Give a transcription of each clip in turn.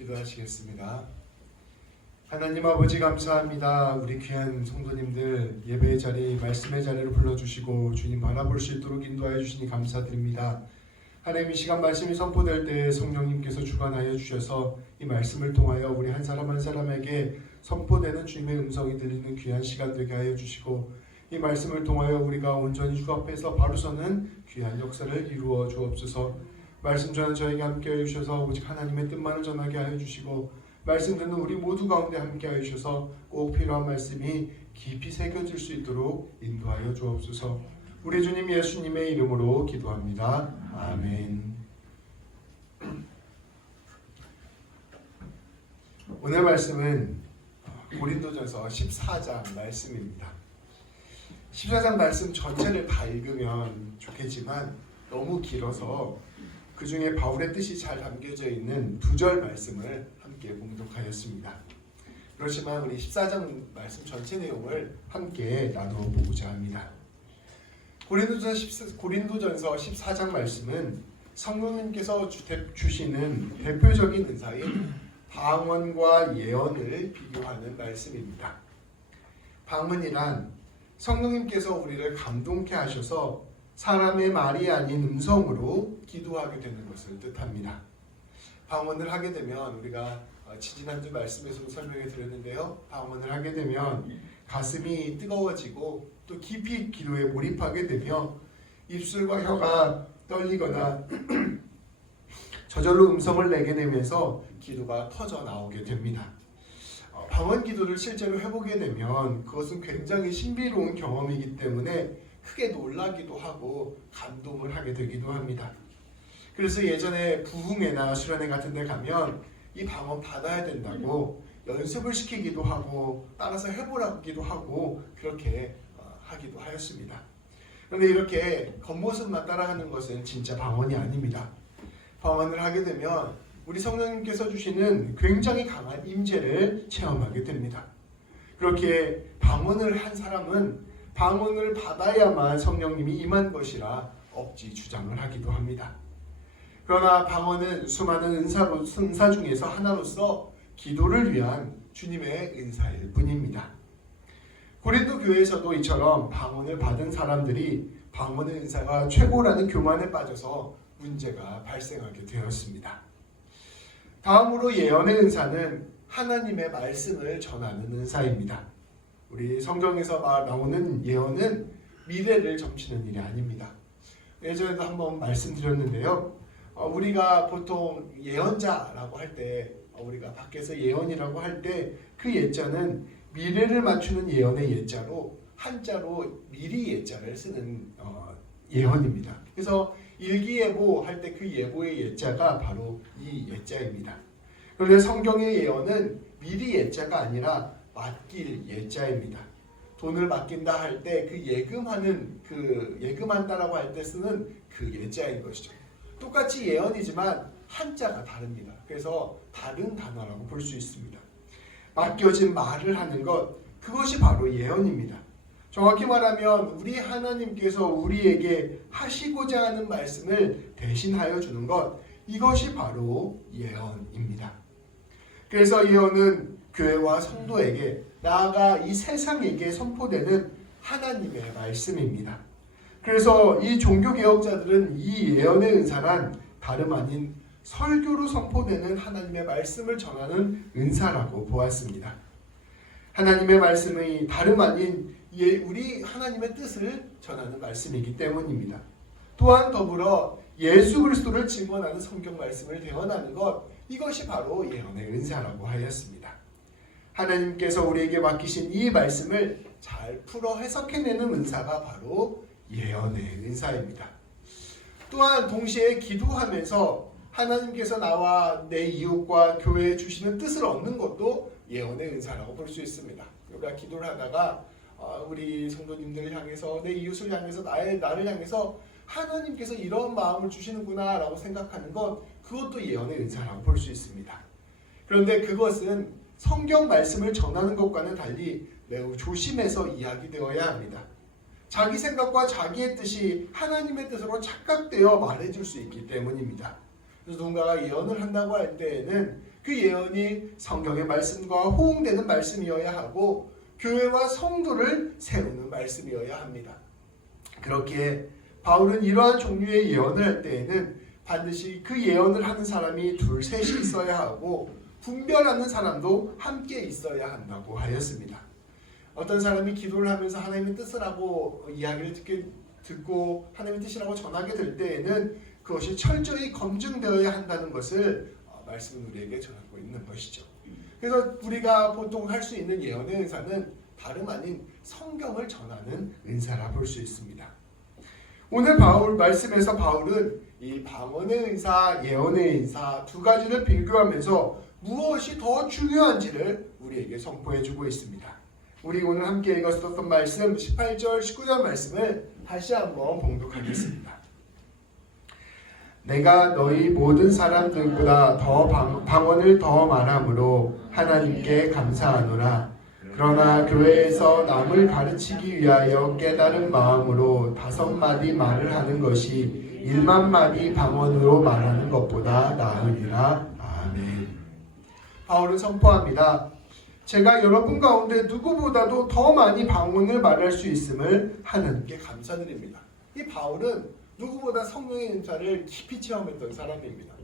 기도하시겠습니다. 하나님 아버지 감사합니다. 우리 귀한 성도님들 예배의 자리, 말씀의 자리로 불러주시고 주님 바라볼 수 있도록 인도하여 주시니 감사드립니다. 하나님 이 시간 말씀이 선포될 때 성령님께서 주관하여 주셔서 이 말씀을 통하여 우리 한 사람 한 사람에게 선포되는 주님의 음성이 들리는 귀한 시간 되게 하여 주시고 이 말씀을 통하여 우리가 온전히 주 앞에서 바로 서는 귀한 역사를 이루어 주옵소서. 말씀 전한 저에게 함께하여 주셔서 오직 하나님의 뜻만을 전하게 하여 주시고 말씀 듣는 우리 모두 가운데 함께하여 주셔서 꼭 필요한 말씀이 깊이 새겨질 수 있도록 인도하여 주옵소서. 우리 주님 예수님의 이름으로 기도합니다. 아멘. 오늘 말씀은 고린도전서 14장 말씀입니다. 14장 말씀 전체를 다 읽으면 좋겠지만 너무 길어서 그 중에 바울의 뜻이 잘 담겨져 있는 2절 말씀을 함께 봉독하였습니다. 그렇지만 우리 14장 말씀 전체 내용을 함께 나누어 보고자 합니다. 고린도전서 14장 말씀은 성령님께서 주시는 대표적인 은사인 방언과 예언을 비교하는 말씀입니다. 방언이란 성령님께서 우리를 감동케 하셔서 사람의 말이 아닌 음성으로 기도하게 되는 것을 뜻합니다. 방언을 하게 되면 우리가 지지난주 말씀에서도 설명해 드렸는데요. 방언을 하게 되면 가슴이 뜨거워지고 또 깊이 기도에 몰입하게 되며 입술과 혀가 떨리거나 저절로 음성을 내게 되면서 기도가 터져 나오게 됩니다. 방언 기도를 실제로 해보게 되면 그것은 굉장히 신비로운 경험이기 때문에 크게 놀라기도 하고 감동을 하게 되기도 합니다. 그래서 예전에 부흥회나 수련회 같은 데 가면 이 방언 받아야 된다고 연습을 시키기도 하고 따라서 해보라기도 하고 그렇게 하기도 하였습니다. 그런데 이렇게 겉모습만 따라하는 것은 진짜 방언이 아닙니다. 방언을 하게 되면 우리 성령님께서 주시는 굉장히 강한 임재를 체험하게 됩니다. 그렇게 방언을 한 사람은 방언을 받아야만 성령님이 임한 것이라 억지 주장을 하기도 합니다. 그러나 방언은 수많은 은사 중에서 하나로서 기도를 위한 주님의 은사일 뿐입니다. 고린도 교회에서도 이처럼 방언을 받은 사람들이 방언의 은사가 최고라는 교만에 빠져서 문제가 발생하게 되었습니다. 다음으로 예언의 은사는 하나님의 말씀을 전하는 은사입니다. 우리 성경에서 나오는 예언은 미래를 점치는 일이 아닙니다. 예전에도 한번 말씀드렸는데요. 우리가 보통 예언자라고 할 때 우리가 밖에서 예언이라고 할 때 그 예자는 미래를 맞추는 예언의 예자로 한자로 미리 예자를 쓰는 예언입니다. 그래서 일기예보 할 때 그 예보의 예자가 바로 이 예자입니다. 그런데 성경의 예언은 미리 예자가 아니라 맡길 예자입니다. 돈을 맡긴다 할 때 그 예금한다라고 할 때 쓰는 그 예자인 것이죠. 똑같이 예언이지만 한자가 다릅니다. 그래서 다른 단어라고 볼 수 있습니다. 맡겨진 말을 하는 것, 그것이 바로 예언입니다. 정확히 말하면 우리 하나님께서 우리에게 하시고자 하는 말씀을 대신하여 주는 것, 이것이 바로 예언입니다. 그래서 예언은 교회와 성도에게 나아가 이 세상에게 선포되는 하나님의 말씀입니다. 그래서 이 종교개혁자들은 이 예언의 은사란 다름 아닌 설교로 선포되는 하나님의 말씀을 전하는 은사라고 보았습니다. 하나님의 말씀이 다름 아닌 우리 하나님의 뜻을 전하는 말씀이기 때문입니다. 또한 더불어 예수 그리스도를 증언하는 성경 말씀을 대언하는 것, 이것이 바로 예언의 은사라고 하였습니다. 하나님께서 우리에게 맡기신 이 말씀을 잘 풀어 해석해내는 은사가 바로 예언의 은사입니다. 또한 동시에 기도하면서 하나님께서 나와 내 이웃과 교회에 주시는 뜻을 얻는 것도 예언의 은사라고 볼 수 있습니다. 우리가 기도를 하다가 우리 성도님들을 향해서 내 이웃을 향해서 나를 향해서 하나님께서 이런 마음을 주시는구나 라고 생각하는 것, 그것도 예언의 은사라고 볼 수 있습니다. 그런데 그것은 성경 말씀을 전하는 것과는 달리 매우 조심해서 이야기되어야 합니다. 자기 생각과 자기의 뜻이 하나님의 뜻으로 착각되어 말해줄 수 있기 때문입니다. 누군가가 예언을 한다고 할 때에는 그 예언이 성경의 말씀과 호응되는 말씀이어야 하고 교회와 성도를 세우는 말씀이어야 합니다. 그렇기에 바울은 이러한 종류의 예언을 할 때에는 반드시 그 예언을 하는 사람이 둘, 셋이 있어야 하고 분별하는 사람도 함께 있어야 한다고 하였습니다. 어떤 사람이 기도를 하면서 하나님의 뜻을 하고 이야기를 듣고 하나님의 뜻이라고 전하게 될 때에는 그것이 철저히 검증되어야 한다는 것을 말씀은 우리에게 전하고 있는 것이죠. 그래서 우리가 보통 할 수 있는 예언의 은사는 다름 아닌 성경을 전하는 은사라 볼 수 있습니다. 오늘 말씀에서 바울은 이 방언의 은사, 예언의 은사 두 가지를 비교하면서 무엇이 더 중요한지를 우리에게 선포해주고 있습니다. 우리 오늘 함께 읽었었던 말씀 18절, 19절 말씀을 다시 한번 봉독하겠습니다. 내가 너희 모든 사람들보다 더 방언을 더 말함으로 하나님께 감사하노라. 그러나 교회에서 남을 가르치기 위하여 깨달은 마음으로 5마디 말을 하는 것이 1만마디 방언으로 말하는 것보다 나으니라. 아멘. 바울은 선포합니다. 제가 여러분 가운데 누구보다도 더 많이 방언을 말할 수 있음을 하나님께 감사드립니다. 이 바울은 누구보다 성령의 은사를 깊이 체험했던 사람입니다.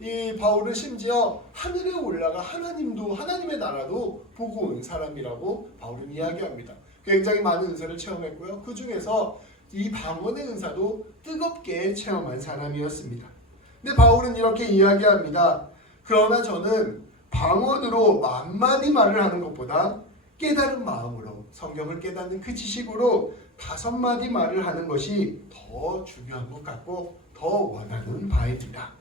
이 바울은 심지어 하늘에 올라가 하나님의 나라도 보고 온 사람이라고 바울은 이야기합니다. 굉장히 많은 은사를 체험했고요. 그 중에서 이 방언의 은사도 뜨겁게 체험한 사람이었습니다. 근데 바울은 이렇게 이야기합니다. 그러나 저는 방언으로 10,000마디 말을 하는 것보다 깨달은 마음으로 성경을 깨닫는 그 지식으로 5마디 말을 하는 것이 더 중요한 것 같고 더 원하는 바입니다.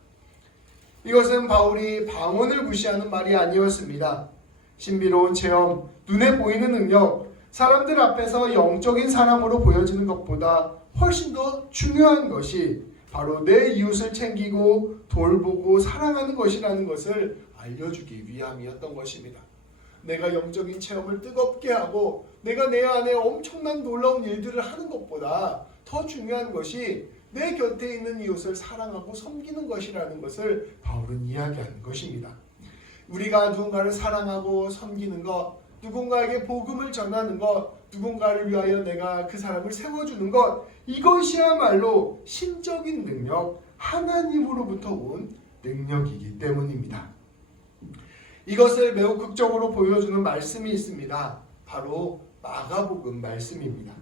이것은 바울이 방언을 무시하는 말이 아니었습니다. 신비로운 체험, 눈에 보이는 능력, 사람들 앞에서 영적인 사람으로 보여지는 것보다 훨씬 더 중요한 것이 바로 내 이웃을 챙기고 돌보고 사랑하는 것이라는 것을 알려주기 위함이었던 것입니다. 내가 영적인 체험을 뜨겁게 하고 내가 내 안에 엄청난 놀라운 일들을 하는 것보다 더 중요한 것이 내 곁에 있는 이웃을 사랑하고 섬기는 것이라는 것을 바울은 이야기하는 것입니다. 우리가 누군가를 사랑하고 섬기는 것, 누군가에게 복음을 전하는 것, 누군가를 위하여 내가 그 사람을 세워주는 것, 이것이야말로 신적인 능력, 하나님으로부터 온 능력이기 때문입니다. 이것을 매우 극적으로 보여주는 말씀이 있습니다. 바로 마가복음 말씀입니다.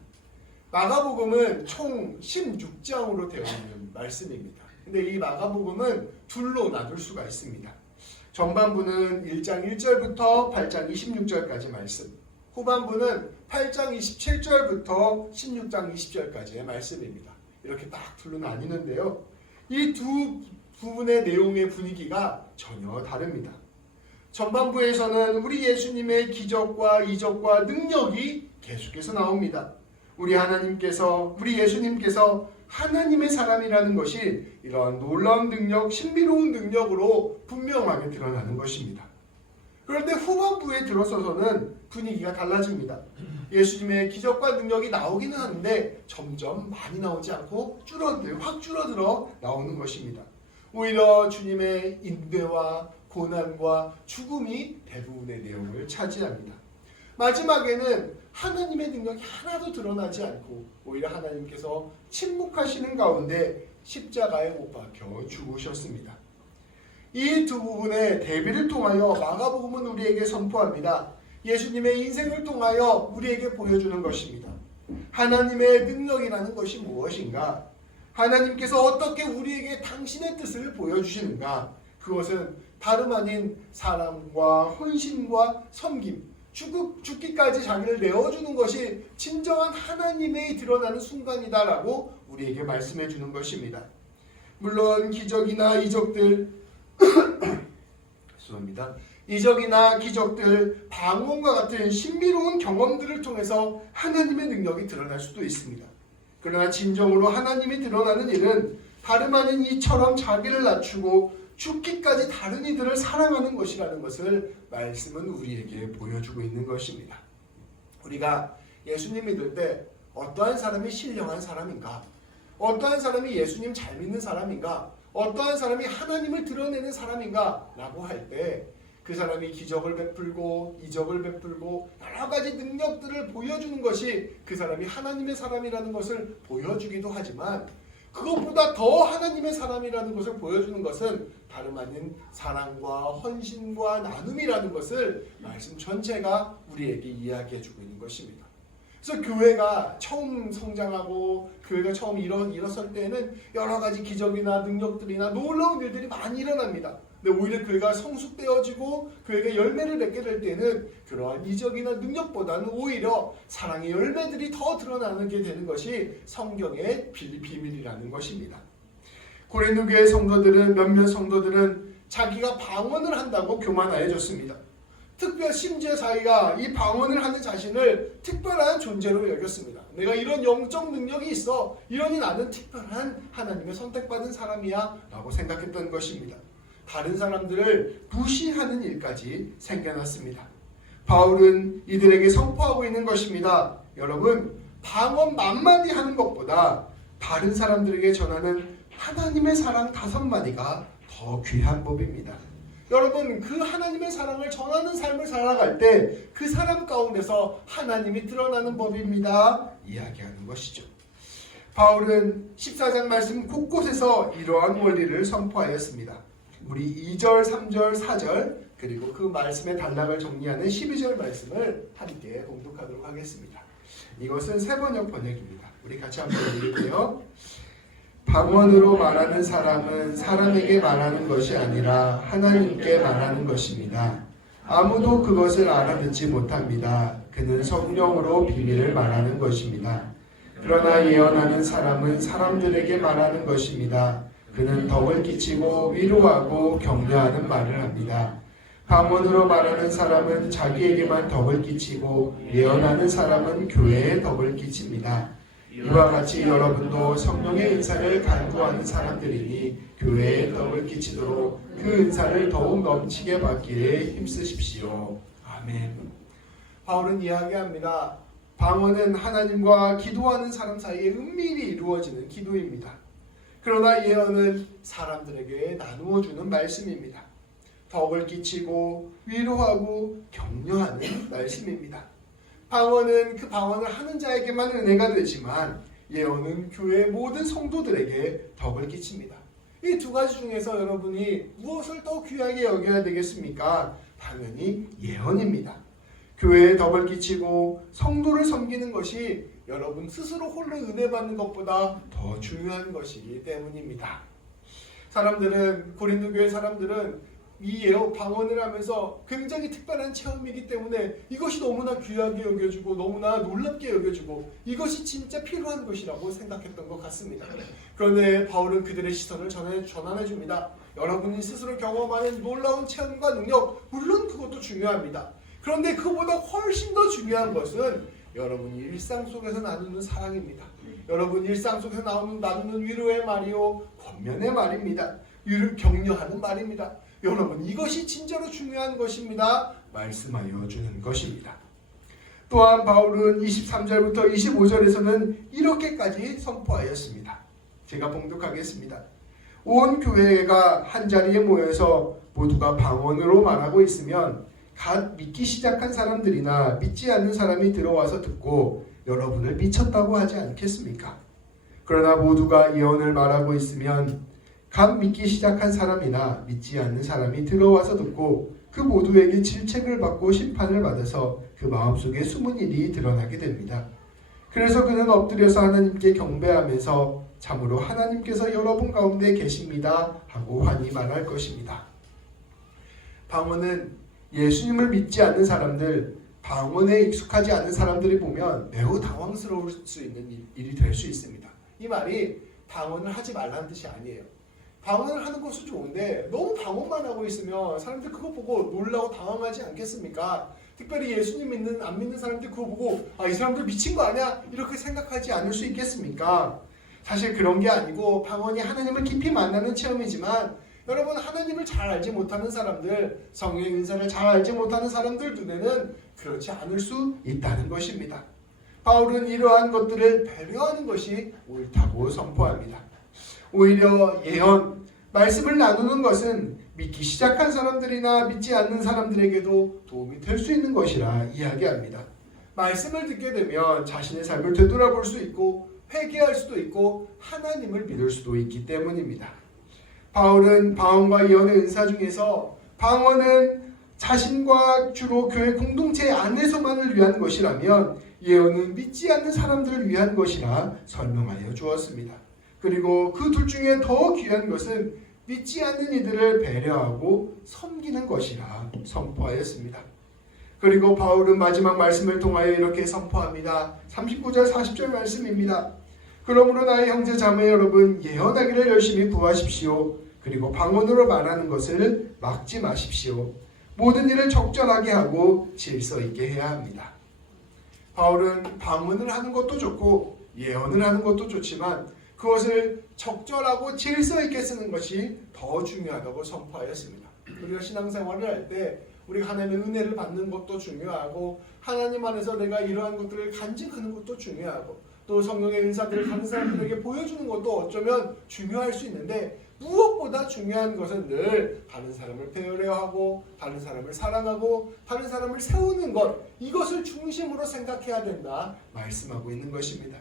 마가복음은 총 16장으로 되어 있는 말씀입니다. 근데 이 마가복음은 둘로 나눌 수가 있습니다. 전반부는 1장 1절부터 8장 26절까지 말씀, 후반부는 8장 27절부터 16장 20절까지의 말씀입니다. 이렇게 딱 둘로 나뉘는데요. 이 두 부분의 내용의 분위기가 전혀 다릅니다. 전반부에서는 우리 예수님의 기적과 이적과 능력이 계속해서 나옵니다. 우리 예수님께서 하나님의 사람이라는 것이 이러한 놀라운 능력, 신비로운 능력으로 분명하게 드러나는 것입니다. 그런데 후반부에 들어서서는 분위기가 달라집니다. 예수님의 기적과 능력이 나오기는 하는데 점점 많이 나오지 않고 확 줄어들어 나오는 것입니다. 오히려 주님의 인내와 고난과 죽음이 대부분의 내용을 차지합니다. 마지막에는 하나님의 능력이 하나도 드러나지 않고 오히려 하나님께서 침묵하시는 가운데 십자가에 못 박혀 죽으셨습니다. 이 두 부분의 대비를 통하여 마가복음은 우리에게 선포합니다. 예수님의 인생을 통하여 우리에게 보여주는 것입니다. 하나님의 능력이라는 것이 무엇인가? 하나님께서 어떻게 우리에게 당신의 뜻을 보여주시는가? 그것은 다름 아닌 사랑과 헌신과 섬김, 죽기까지 자기를 내어주는 것이 진정한 하나님의 드러나는 순간이다라고 우리에게 말씀해 주는 것입니다. 물론 기적이나 이적들 죄송합니다. 이적이나 기적들, 방언과 같은 신비로운 경험들을 통해서 하나님의 능력이 드러날 수도 있습니다. 그러나 진정으로 하나님이 드러나는 일은 다름 아닌 이처럼 자기를 낮추고 죽기까지 다른 이들을 사랑하는 것이라는 것을 말씀은 우리에게 보여주고 있는 것입니다. 우리가 예수님 믿을 때 어떠한 사람이 신령한 사람인가? 어떠한 사람이 예수님 잘 믿는 사람인가? 어떠한 사람이 하나님을 드러내는 사람인가 라고 할 때 그 사람이 기적을 베풀고 이적을 베풀고 여러 가지 능력들을 보여주는 것이 그 사람이 하나님의 사람이라는 것을 보여주기도 하지만, 그것보다 더 하나님의 사람이라는 것을 보여주는 것은 다름 아닌 사랑과 헌신과 나눔이라는 것을 말씀 전체가 우리에게 이야기해주고 있는 것입니다. 그래서 교회가 처음 성장하고 교회가 처음 일어설 때에는 여러 가지 기적이나 능력들이나 놀라운 일들이 많이 일어납니다. 근데 오히려 교회가 성숙되어지고 교회가 열매를 맺게 될 때는 그러한 이적이나 능력보다는 오히려 사랑의 열매들이 더 드러나게 되는 것이 성경의 비밀이라는 것입니다. 고린도 교회 성도들은, 몇몇 성도들은 자기가 방언을 한다고 교만하여졌습니다. 심지어 자기가 이 방언을 하는 자신을 특별한 존재로 여겼습니다. 내가 이런 영적 능력이 있어, 이러니 나는 특별한 하나님의 선택받은 사람이야 라고 생각했던 것입니다. 다른 사람들을 무시하는 일까지 생겨났습니다. 바울은 이들에게 선포하고 있는 것입니다. 여러분, 방언 만마디 하는 것보다 다른 사람들에게 전하는 하나님의 사랑 5마디가 더 귀한 법입니다. 여러분, 그 하나님의 사랑을 전하는 삶을 살아갈 때 그 사람 가운데서 하나님이 드러나는 법입니다. 이야기하는 것이죠. 바울은 14장 말씀 곳곳에서 이러한 원리를 선포하였습니다. 우리 2절, 3절, 4절 그리고 그 말씀의 단락을 정리하는 12절 말씀을 함께 봉독하도록 하겠습니다. 이것은 세번역 번역입니다. 우리 같이 한번 읽을게요. 방언으로 말하는 사람은 사람에게 말하는 것이 아니라 하나님께 말하는 것입니다. 아무도 그것을 알아듣지 못합니다. 그는 성령으로 비밀을 말하는 것입니다. 그러나 예언하는 사람은 사람들에게 말하는 것입니다. 그는 덕을 끼치고 위로하고 격려하는 말을 합니다. 방언으로 말하는 사람은 자기에게만 덕을 끼치고 예언하는 사람은 교회에 덕을 끼칩니다. 이와 같이 여러분도 성령의 은사를 간구하는 사람들이니 교회에 덕을 끼치도록 그 은사를 더욱 넘치게 받기에 힘쓰십시오. 아멘. 바울은 이야기합니다. 방언은 하나님과 기도하는 사람 사이에 은밀히 이루어지는 기도입니다. 그러나 예언은 사람들에게 나누어 주는 말씀입니다. 덕을 끼치고 위로하고 격려하는 말씀입니다. 방언은 그 방언을 하는 자에게만 은혜가 되지만 예언은 교회 모든 성도들에게 덕을 끼칩니다. 이 두 가지 중에서 여러분이 무엇을 더 귀하게 여겨야 되겠습니까? 당연히 예언입니다. 교회에 덕을 끼치고 성도를 섬기는 것이 여러분 스스로 홀로 은혜 받는 것보다 더 중요한 것이기 때문입니다. 고린도 교회 사람들은 이 방언을 하면서 굉장히 특별한 체험이기 때문에 이것이 너무나 귀하게 여겨지고 너무나 놀랍게 여겨지고 이것이 진짜 필요한 것이라고 생각했던 것 같습니다. 그런데 바울은 그들의 시선을 전환해 줍니다. 여러분이 스스로 경험하는 놀라운 체험과 능력, 물론 그것도 중요합니다. 그런데 그보다 훨씬 더 중요한 것은 여러분이 일상 속에서 나누는 사랑입니다. 여러분 일상 속에서 나누는 위로의 말이요, 권면의 말입니다. 격려하는 말입니다. 여러분 이것이 진짜로 중요한 것입니다. 말씀하여 주는 것입니다. 또한 바울은 23절부터 25절에서는 이렇게까지 선포하였습니다. 제가 봉독하겠습니다. 온 교회가 한자리에 모여서 모두가 방언으로 말하고 있으면 갓 믿기 시작한 사람들이나 믿지 않는 사람이 들어와서 듣고 여러분을 미쳤다고 하지 않겠습니까? 그러나 모두가 예언을 말하고 있으면 갓 믿기 시작한 사람이나 믿지 않는 사람이 들어와서 듣고 그 모두에게 질책을 받고 심판을 받아서 그 마음속에 숨은 일이 드러나게 됩니다. 그래서 그는 엎드려서 하나님께 경배하면서 참으로 하나님께서 여러분 가운데 계십니다 하고 환히 말할 것입니다. 방언은 예수님을 믿지 않는 사람들, 방언에 익숙하지 않은 사람들이 보면 매우 당황스러울 수 있는 일이 될 수 있습니다. 이 말이 방언을 하지 말라는 뜻이 아니에요. 방언을 하는 것은 좋은데 너무 방언만 하고 있으면 사람들 그거 보고 놀라고 당황하지 않겠습니까? 특별히 예수님 안 믿는 사람들 그거 보고 이 사람들 미친 거 아니야? 이렇게 생각하지 않을 수 있겠습니까? 사실 그런 게 아니고 방언이 하나님을 깊이 만나는 체험이지만 여러분 하나님을 잘 알지 못하는 사람들, 성령의 은사를 잘 알지 못하는 사람들 눈에는 그렇지 않을 수 있다는 것입니다. 바울은 이러한 것들을 배려하는 것이 옳다고 선포합니다. 오히려 예언, 말씀을 나누는 것은 믿기 시작한 사람들이나 믿지 않는 사람들에게도 도움이 될 수 있는 것이라 이야기합니다. 말씀을 듣게 되면 자신의 삶을 되돌아볼 수 있고 회개할 수도 있고 하나님을 믿을 수도 있기 때문입니다. 바울은 방언과 예언의 은사 중에서 방언은 자신과 주로 교회 공동체 안에서만을 위한 것이라면 예언은 믿지 않는 사람들을 위한 것이라 설명하여 주었습니다. 그리고 그 둘 중에 더 귀한 것은 믿지 않는 이들을 배려하고 섬기는 것이라 선포하였습니다. 그리고 바울은 마지막 말씀을 통하여 이렇게 선포합니다. 39절 40절 말씀입니다. 그러므로 나의 형제 자매 여러분, 예언하기를 열심히 구하십시오. 그리고 방언으로 말하는 것을 막지 마십시오. 모든 일을 적절하게 하고 질서 있게 해야 합니다. 바울은 방언을 하는 것도 좋고 예언을 하는 것도 좋지만 그것을 적절하고 질서 있게 쓰는 것이 더 중요하다고 선포하였습니다. 우리가 신앙생활을 할 때 우리가 하나님의 은혜를 받는 것도 중요하고 하나님 안에서 내가 이러한 것들을 간직하는 것도 중요하고 또 성령의 은사들을 다른 사람들에게 보여주는 것도 어쩌면 중요할 수 있는데 무엇보다 중요한 것은 늘 다른 사람을 배려하고 다른 사람을 사랑하고 다른 사람을 세우는 것, 이것을 중심으로 생각해야 된다 말씀하고 있는 것입니다.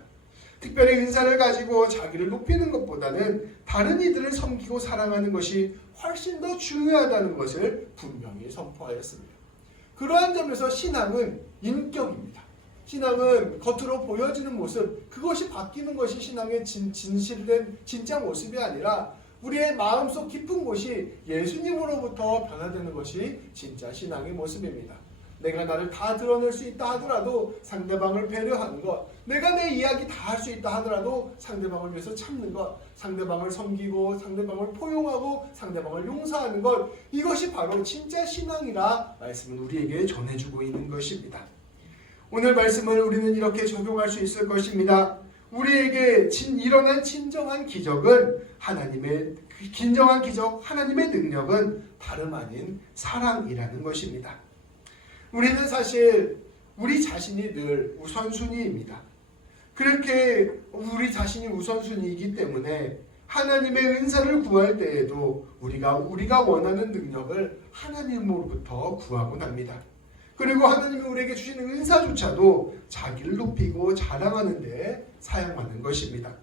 특별히 은사를 가지고 자기를 높이는 것보다는 다른 이들을 섬기고 사랑하는 것이 훨씬 더 중요하다는 것을 분명히 선포하였습니다. 그러한 점에서 신앙은 인격입니다. 신앙은 겉으로 보여지는 모습, 그것이 바뀌는 것이 신앙의 진실된 진짜 모습이 아니라 우리의 마음속 깊은 곳이 예수님으로부터 변화되는 것이 진짜 신앙의 모습입니다. 내가 나를 다 드러낼 수 있다 하더라도 상대방을 배려하는 것, 내가 내 이야기 다 할 수 있다 하더라도 상대방을 위해서 참는 것, 상대방을 섬기고 상대방을 포용하고 상대방을 용서하는 것, 이것이 바로 진짜 신앙이라 말씀은 우리에게 전해주고 있는 것입니다. 오늘 말씀을 우리는 이렇게 적용할 수 있을 것입니다. 우리에게 일어난 진정한 기적은 하나님의 능력은 다름 아닌 사랑이라는 것입니다. 우리는 사실 우리 자신이 늘 우선순위입니다. 그렇게 우리 자신이 우선순위이기 때문에 하나님의 은사를 구할 때에도 우리가 원하는 능력을 하나님으로부터 구하곤 합니다. 그리고 하나님이 우리에게 주시는 은사조차도 자기를 높이고 자랑하는 데 사용하는 것입니다.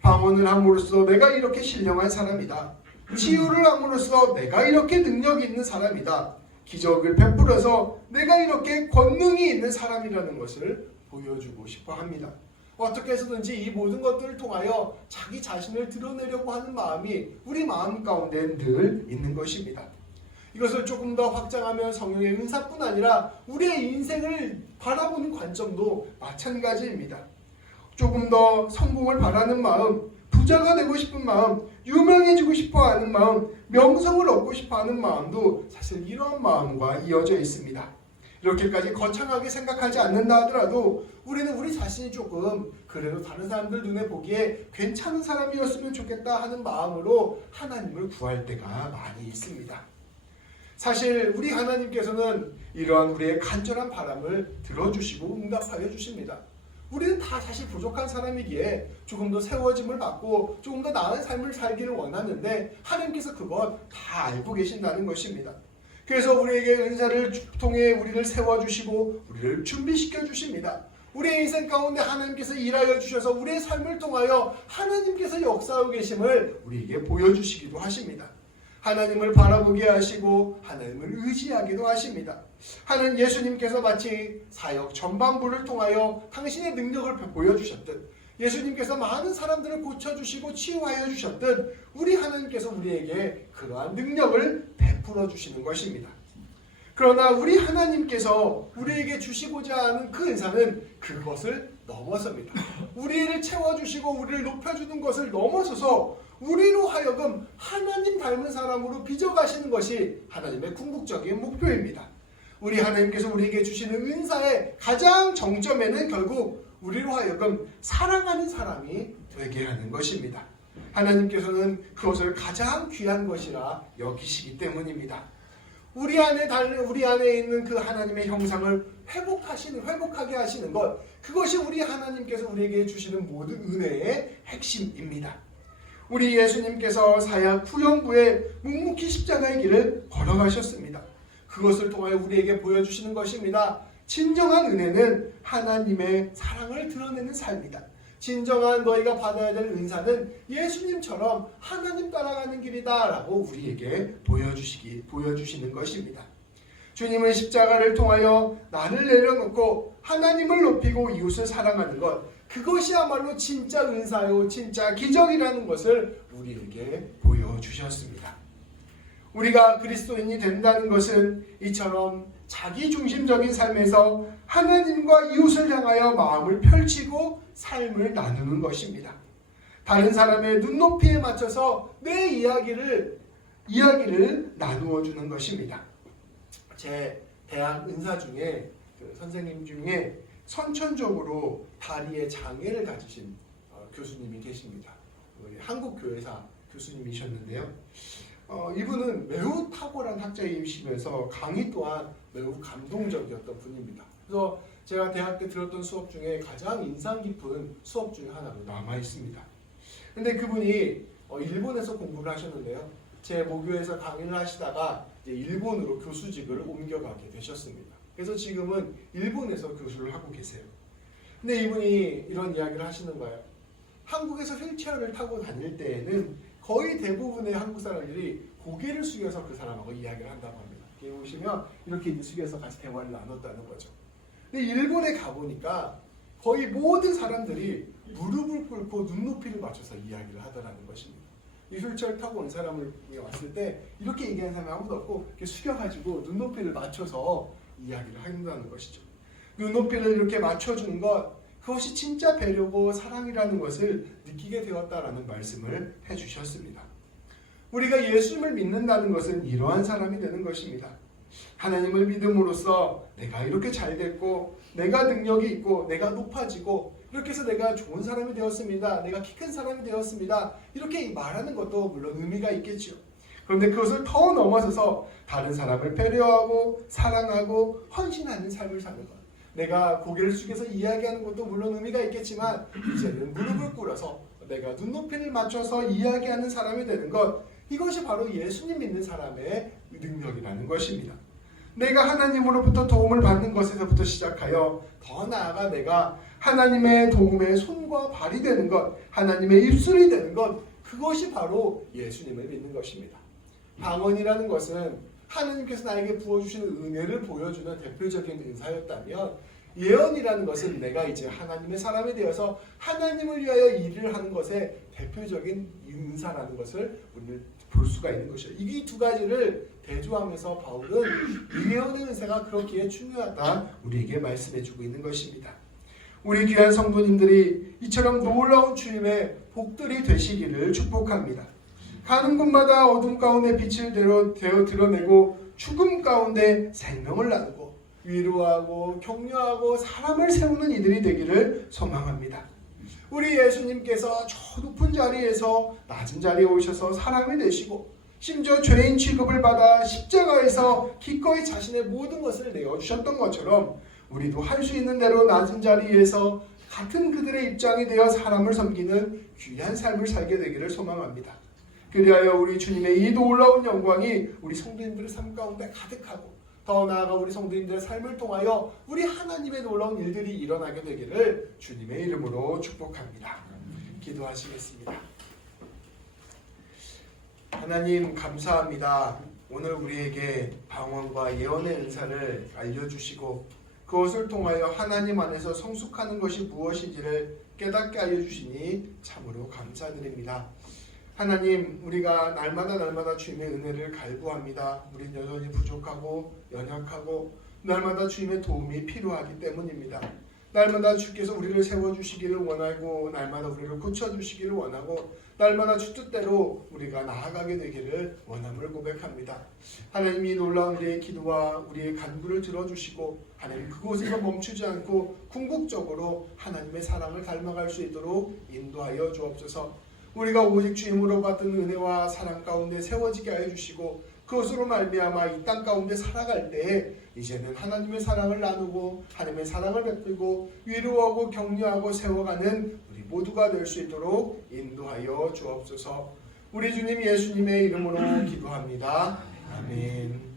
방언을 함으로써 내가 이렇게 신령한 사람이다. 치유를 함으로써 내가 이렇게 능력이 있는 사람이다. 기적을 베풀어서 내가 이렇게 권능이 있는 사람이라는 것을 보여주고 싶어 합니다. 어떻게 해서든지 이 모든 것들을 통하여 자기 자신을 드러내려고 하는 마음이 우리 마음 가운데 늘 있는 것입니다. 이것을 조금 더 확장하면 성령의 은사뿐 아니라 우리의 인생을 바라보는 관점도 마찬가지입니다. 조금 더 성공을 바라는 마음, 부자가 되고 싶은 마음, 유명해지고 싶어하는 마음, 명성을 얻고 싶어하는 마음도 사실 이런 마음과 이어져 있습니다. 이렇게까지 거창하게 생각하지 않는다 하더라도 우리는 우리 자신이 조금 그래도 다른 사람들 눈에 보기에 괜찮은 사람이었으면 좋겠다 하는 마음으로 하나님을 구할 때가 많이 있습니다. 사실 우리 하나님께서는 이러한 우리의 간절한 바람을 들어주시고 응답하여 주십니다. 우리는 다 사실 부족한 사람이기에 조금 더 세워짐을 받고 조금 더 나은 삶을 살기를 원하는데 하나님께서 그것 다 알고 계신다는 것입니다. 그래서 우리에게 은사를 통해 우리를 세워주시고 우리를 준비시켜 주십니다. 우리의 인생 가운데 하나님께서 일하여 주셔서 우리의 삶을 통하여 하나님께서 역사하고 계심을 우리에게 보여주시기도 하십니다. 하나님을 바라보게 하시고 하나님을 의지하기도 하십니다. 하는 예수님께서 마치 사역 전반부를 통하여 당신의 능력을 보여주셨듯 예수님께서 많은 사람들을 고쳐주시고 치유하여 주셨듯 우리 하나님께서 우리에게 그러한 능력을 베풀어 주시는 것입니다. 그러나 우리 하나님께서 우리에게 주시고자 하는 그 은사는 그것을 넘어섭니다. 우리를 채워주시고 우리를 높여주는 것을 넘어서서 우리로 하여금 하나님 닮은 사람으로 빚어가시는 것이 하나님의 궁극적인 목표입니다. 우리 하나님께서 우리에게 주시는 은사의 가장 정점에는 결국 우리로 하여금 사랑하는 사람이 되게 하는 것입니다. 하나님께서는 그것을 가장 귀한 것이라 여기시기 때문입니다. 우리 안에 있는 그 하나님의 형상을 회복하게 하시는 것, 그것이 우리 하나님께서 우리에게 주시는 모든 은혜의 핵심입니다. 우리 예수님께서 사약 후형부에 묵묵히 십자가의 길을 걸어가셨습니다. 그것을 통하여 우리에게 보여주시는 것입니다. 진정한 은혜는 하나님의 사랑을 드러내는 삶이다. 진정한 너희가 받아야 될 은사는 예수님처럼 하나님 따라가는 길이다 라고 우리에게 보여주시는 것입니다. 주님은 십자가를 통하여 나를 내려놓고 하나님을 높이고 이웃을 사랑하는 것, 그것이야말로 진짜 은사요, 진짜 기적이라는 것을 우리에게 보여주셨습니다. 우리가 그리스도인이 된다는 것은 이처럼 자기중심적인 삶에서 하나님과 이웃을 향하여 마음을 펼치고 삶을 나누는 것입니다. 다른 사람의 눈높이에 맞춰서 내 이야기를 나누어 주는 것입니다. 제 대학 은사 중에 선생님 중에 선천적으로 다리에 장애를 가지신 교수님이 계십니다. 한국교회사 교수님이셨는데요. 이분은 매우 탁월한 학자이시면서 강의 또한 매우 감동적이었던 분입니다. 그래서 제가 대학 때 들었던 수업 중에 가장 인상 깊은 수업 중에 하나로 남아 있습니다. 근데 그분이 일본에서 공부를 하셨는데요. 제 모교에서 강의를 하시다가 이제 일본으로 교수직을 옮겨가게 되셨습니다. 그래서 지금은 일본에서 교수를 하고 계세요. 근데 이분이 이런 이야기를 하시는 거예요. 한국에서 휠체어를 타고 다닐 때에는 거의 대부분의 한국 사람들이 고개를 숙여서 그 사람하고 이야기를 한다고 합니다. 여기 보시면 이렇게 숙여서 같이 대화를 나눴다는 거죠. 근데 일본에 가보니까 거의 모든 사람들이 무릎을 꿇고 눈높이를 맞춰서 이야기를 하더라는 것입니다. 이 휠체어를 타고 온 사람을 왔을 때 이렇게 얘기하는 사람이 아무도 없고 이렇게 숙여가지고 눈높이를 맞춰서 이야기를 한다는 것이죠. 눈높이를 이렇게 맞춰주는 것, 그것이 진짜 배려고 사랑이라는 것을 느끼게 되었다라는 말씀을 해주셨습니다. 우리가 예수님을 믿는다는 것은 이러한 사람이 되는 것입니다. 하나님을 믿음으로써 내가 이렇게 잘 됐고 내가 능력이 있고 내가 높아지고 이렇게 해서 내가 좋은 사람이 되었습니다. 내가 키 큰 사람이 되었습니다. 이렇게 말하는 것도 물론 의미가 있겠죠. 그런데 그것을 더 넘어서서 다른 사람을 배려하고 사랑하고 헌신하는 삶을 사는 것. 내가 고개를 숙여서 이야기하는 것도 물론 의미가 있겠지만 이제는 무릎을 꿇어서 내가 눈높이를 맞춰서 이야기하는 사람이 되는 것. 이것이 바로 예수님 믿는 사람의 능력이라는 것입니다. 내가 하나님으로부터 도움을 받는 것에서부터 시작하여 더 나아가 내가 하나님의 도움의 손과 발이 되는 것, 하나님의 입술이 되는 것, 그것이 바로 예수님을 믿는 것입니다. 방언이라는 것은 하나님께서 나에게 부어주시는 은혜를 보여주는 대표적인 은사였다면, 예언이라는 것은 내가 이제 하나님의 사람이 되어서 하나님을 위하여 일을 하는 것의 대표적인 은사라는 것을 우리는 볼 수가 있는 것이죠. 이 두 가지를 대조하면서 바울은 예언의 은사가 그렇기에 중요하다 우리에게 말씀해주고 있는 것입니다. 우리 귀한 성도님들이 이처럼 놀라운 주님의 복들이 되시기를 축복합니다. 가는 곳마다 어둠 가운데 빛을 되어 드러내고 죽음 가운데 생명을 나누고 위로하고 격려하고 사람을 세우는 이들이 되기를 소망합니다. 우리 예수님께서 저 높은 자리에서 낮은 자리에 오셔서 사람이 되시고 심지어 죄인 취급을 받아 십자가에서 기꺼이 자신의 모든 것을 내어주셨던 것처럼 우리도 할 수 있는 대로 낮은 자리에서 같은 그들의 입장이 되어 사람을 섬기는 귀한 삶을 살게 되기를 소망합니다. 그리하여 우리 주님의 이 놀라운 영광이 우리 성도님들의 삶 가운데 가득하고 더 나아가 우리 성도님들의 삶을 통하여 우리 하나님의 놀라운 일들이 일어나게 되기를 주님의 이름으로 축복합니다. 기도하시겠습니다. 하나님 감사합니다. 오늘 우리에게 방언과 예언의 은사를 알려주시고 그것을 통하여 하나님 안에서 성숙하는 것이 무엇인지를 깨닫게 알려주시니 참으로 감사드립니다. 하나님, 우리가 날마다 주님의 은혜를 갈구합니다. 우린 여전히 부족하고 연약하고 날마다 주님의 도움이 필요하기 때문입니다. 날마다 주께서 우리를 세워주시기를 원하고 날마다 우리를 고쳐주시기를 원하고 날마다 주 뜻대로 우리가 나아가게 되기를 원함을 고백합니다. 하나님이 놀라운 우리의 기도와 우리의 간구를 들어주시고 하나님 그곳에서 멈추지 않고 궁극적으로 하나님의 사랑을 닮아갈 수 있도록 인도하여 주옵소서. 우리가 오직 주님으로 받은 은혜와 사랑 가운데 세워지게 하여 주시고 그것으로 말미암아 이 땅 가운데 살아갈 때에 이제는 하나님의 사랑을 나누고 하나님의 사랑을 베풀고 위로하고 격려하고 세워가는 우리 모두가 될 수 있도록 인도하여 주옵소서. 우리 주님 예수님의 이름으로 기도합니다. 아멘.